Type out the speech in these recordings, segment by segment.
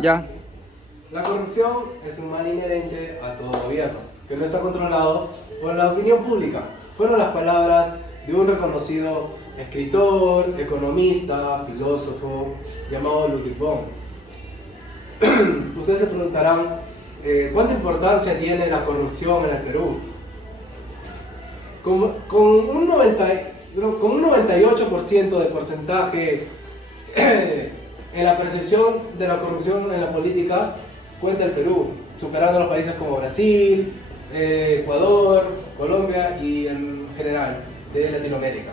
Ya. La corrupción es un mal inherente a todo gobierno, que no está controlado por la opinión pública. Fueron las palabras de un reconocido escritor, economista, filósofo llamado Ludwig von. Ustedes se preguntarán, ¿cuánta importancia tiene la corrupción en el Perú? Con un 98% de porcentaje en la percepción de la corrupción en la política, cuenta el Perú, superando a los países como Brasil, Ecuador, Colombia y en general de Latinoamérica.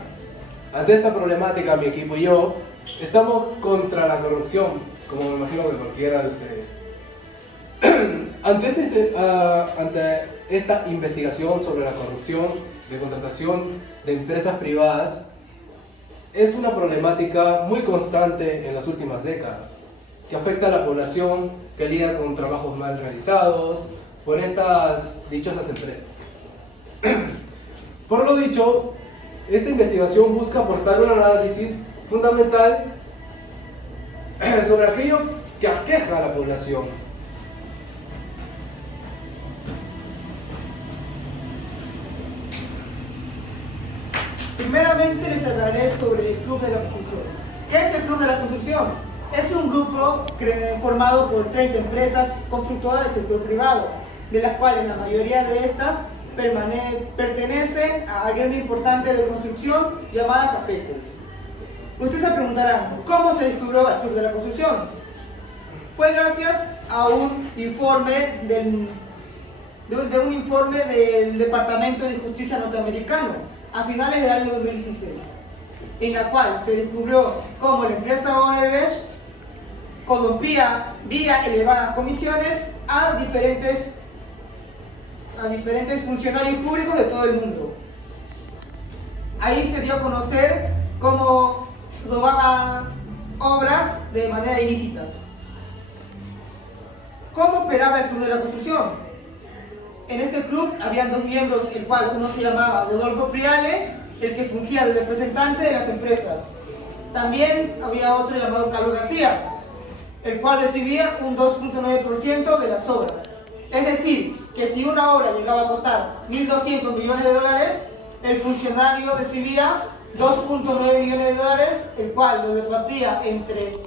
Ante esta problemática, mi equipo y yo estamos contra la corrupción, como me imagino que cualquiera de ustedes. Ante esta investigación sobre la corrupción de contratación de empresas privadas, es una problemática muy constante en las últimas décadas, que afecta a la población que lidia con trabajos mal realizados por estas dichosas empresas. Por lo dicho, esta investigación busca aportar un análisis fundamental sobre aquello que aqueja a la población. Primeramente les hablaré sobre el Club de la Construcción. ¿Qué es el Club de la Construcción? Es un grupo formado por 30 empresas constructoras del sector privado, de las cuales la mayoría de estas pertenecen al gremio importante de construcción llamada Capeco. Ustedes se preguntarán, ¿cómo se descubrió el Club de la Construcción? Fue gracias a un informe del Departamento de Justicia norteamericano a finales del año 2016, en la cual se descubrió cómo la empresa Odebrecht corrompía vía elevadas comisiones a diferentes funcionarios públicos de todo el mundo. Ahí se dio a conocer cómo robaban obras de manera ilícitas. ¿Cómo operaba el Club de la Construcción? En este club habían dos miembros, el cual uno se llamaba Rodolfo Priale, el que fungía de representante de las empresas. También había otro llamado Carlos García, el cual recibía un 2.9% de las obras. Es decir, que si una obra llegaba a costar 1.200 millones de dólares, el funcionario recibía 2.9 millones de dólares, el cual lo repartía entre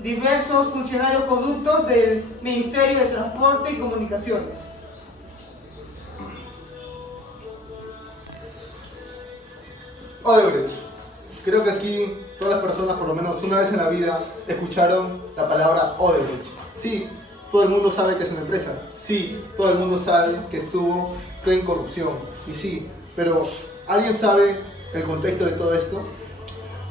diversos funcionarios corruptos del Ministerio de Transporte y Comunicaciones. Odebrecht. Creo que aquí todas las personas, por lo menos una vez en la vida, escucharon la palabra Odebrecht. Sí, todo el mundo sabe que es una empresa. Sí, todo el mundo sabe que estuvo en corrupción. Y sí, pero ¿alguien sabe el contexto de todo esto?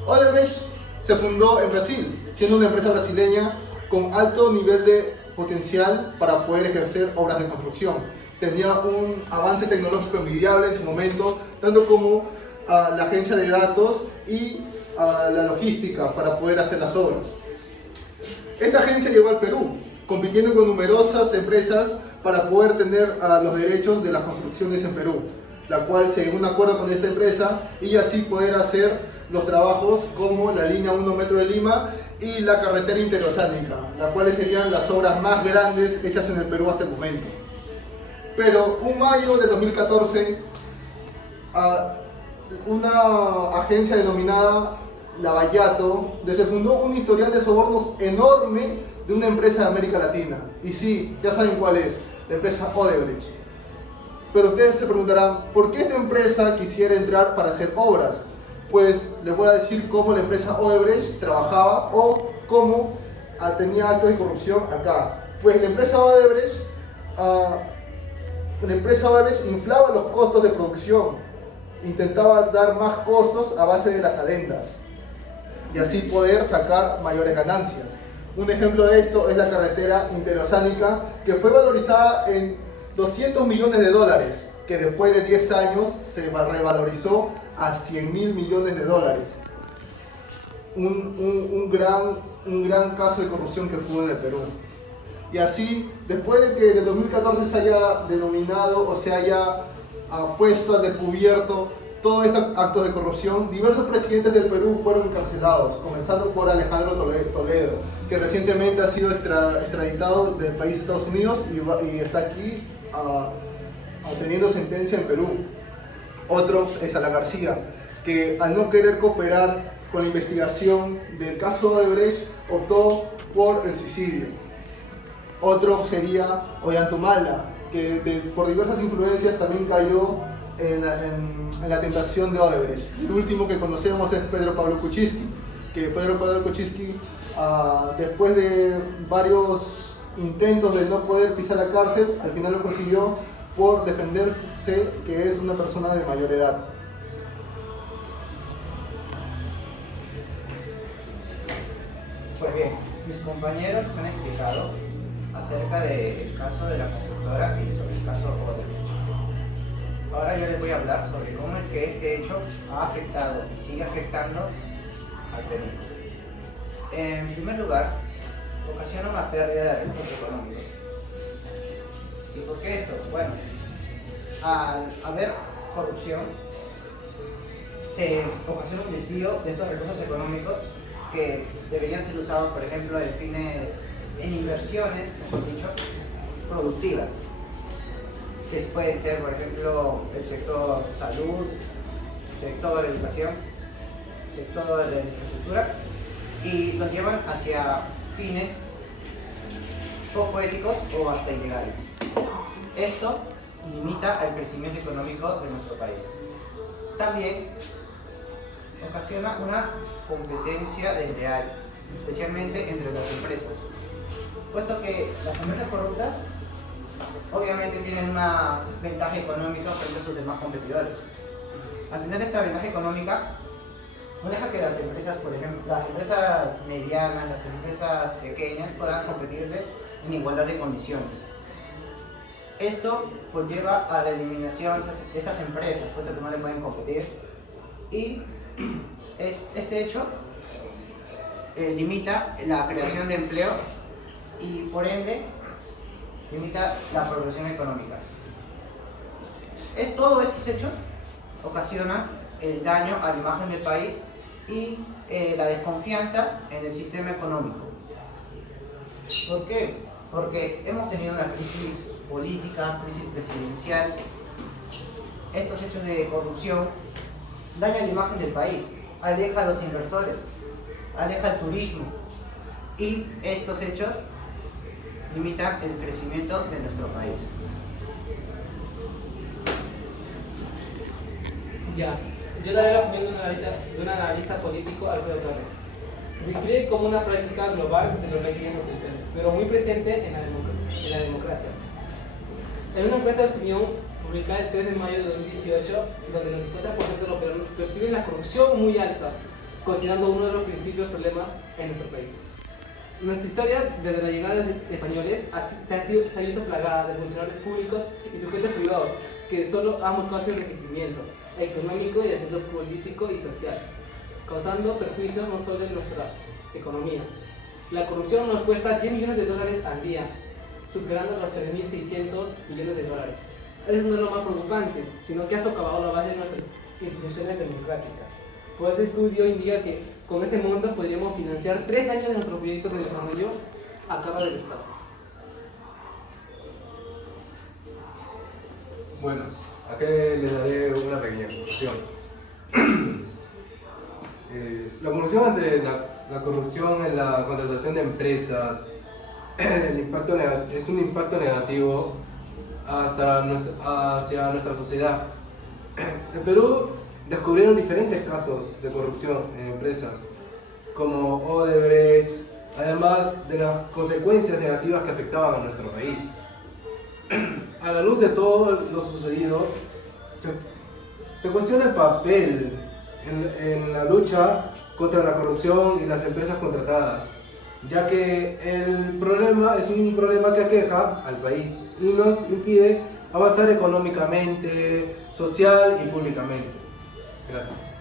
Odebrecht se fundó en Brasil, siendo una empresa brasileña con alto nivel de potencial para poder ejercer obras de construcción. Tenía un avance tecnológico envidiable en su momento, tanto como la agencia de datos y la logística para poder hacer las obras. Esta agencia llegó al Perú, compitiendo con numerosas empresas para poder tener los derechos de las construcciones en Perú, la cual se llegó a un acuerdo con esta empresa y así poder hacer los trabajos como la línea 1 Metro de Lima y la carretera interoceánica, las cuales serían las obras más grandes hechas en el Perú hasta el momento. Pero un mayo de 2014, una agencia denominada Lavallato desenfundó un historial de sobornos enorme de una empresa de América Latina. Y sí, ya saben cuál es, la empresa Odebrecht. Pero ustedes se preguntarán, ¿por qué esta empresa quisiera entrar para hacer obras? Pues les voy a decir cómo la empresa Odebrecht trabajaba o cómo tenía actos de corrupción acá. Pues la empresa Odebrecht inflaba los costos de producción, intentaba dar más costos a base de las adendas y así poder sacar mayores ganancias. Un ejemplo de esto es la carretera interoceánica, que fue valorizada en 200 millones de dólares, que después de 10 años se revalorizó a 100.000 millones de dólares. Un gran caso de corrupción que fue en el Perú. Y así, después de que en el 2014 se haya denominado o se haya puesto al descubierto todos estos actos de corrupción, diversos presidentes del Perú fueron encarcelados, comenzando por Alejandro Toledo, que recientemente ha sido extraditado del país de Estados Unidos y está aquí teniendo sentencia en Perú. Otro es Alan García, que al no querer cooperar con la investigación del caso de Odebrecht, optó por el suicidio. Otro sería Ollantumala, que por diversas influencias también cayó en la tentación de Odebrecht. El último que conocemos es Pedro Pablo Kuczynski, que Pedro Pablo Kuczynski, después de varios intentos de no poder pisar la cárcel, al final lo consiguió por defenderse que es una persona de mayor edad. Pues bien, mis compañeros les han explicado acerca del caso de la constructora y sobre el caso Odebrecht. Ahora yo les voy a hablar sobre cómo es que este hecho ha afectado y sigue afectando al Perú. En primer lugar, ocasiona una pérdida de recursos económicos. ¿Y por qué esto? Bueno, al haber corrupción, se ocasiona un desvío de estos recursos económicos que deberían ser usados, por ejemplo, en inversiones, mejor dicho, productivas, que pueden ser, por ejemplo, el sector salud, sector educación, sector de infraestructura, y los llevan hacia fines poco éticos o hasta ilegales. Esto limita el crecimiento económico de nuestro país. También ocasiona una competencia desleal, especialmente entre las empresas, puesto que las empresas corruptas obviamente tienen una ventaja económica frente a sus demás competidores. Al tener esta ventaja económica, no deja que las empresas, por ejemplo, las empresas medianas, las empresas pequeñas puedan competirle en igualdad de condiciones. Esto conlleva a la eliminación de estas empresas, puesto que no le pueden competir, y este hecho limita la creación de empleo y por ende limita la progresión económica. Todos estos hechos ocasionan el daño a la imagen del país y la desconfianza en el sistema económico. ¿Por qué? Porque hemos tenido una crisis política, crisis presidencial. Estos hechos de corrupción dañan la imagen del país, aleja a los inversores, aleja el turismo, y estos hechos limitan el crecimiento de nuestro país. Ya, yo daré la opinión de un analista político, Alfredo Torres. Describe como una práctica global de los regímenes autoritarios, pero muy presente en la democracia. En una encuesta de opinión publicada el 3 de mayo de 2018, donde el 94% de los peruanos perciben la corrupción muy alta, considerando uno de los principales problemas en nuestro país. Nuestra historia, desde la llegada de los españoles, se ha visto plagada de funcionarios públicos y sujetos privados que solo han mostrado su enriquecimiento económico y de ascenso político y social, causando perjuicios no solo en nuestra economía. La corrupción nos cuesta $10 millones al día, superando los 3.600 millones de dólares. Eso no es lo más preocupante, sino que ha socavado la base de nuestras instituciones democráticas. Pues este estudio indica que con ese monto podríamos financiar 3 años de nuestro proyecto de desarrollo a cargo del Estado. Bueno, aquí les daré una pequeña conclusión. La conclusión ante la corrupción en la contratación de empresas es un impacto negativo hacia nuestra sociedad. En Perú descubrieron diferentes casos de corrupción en empresas como Odebrecht, además de las consecuencias negativas que afectaban a nuestro país. A la luz de todo lo sucedido, se cuestiona el papel en la lucha contra la corrupción y las empresas contratadas, ya que el problema es un problema que aqueja al país y nos impide avanzar económicamente, social y públicamente. Gracias.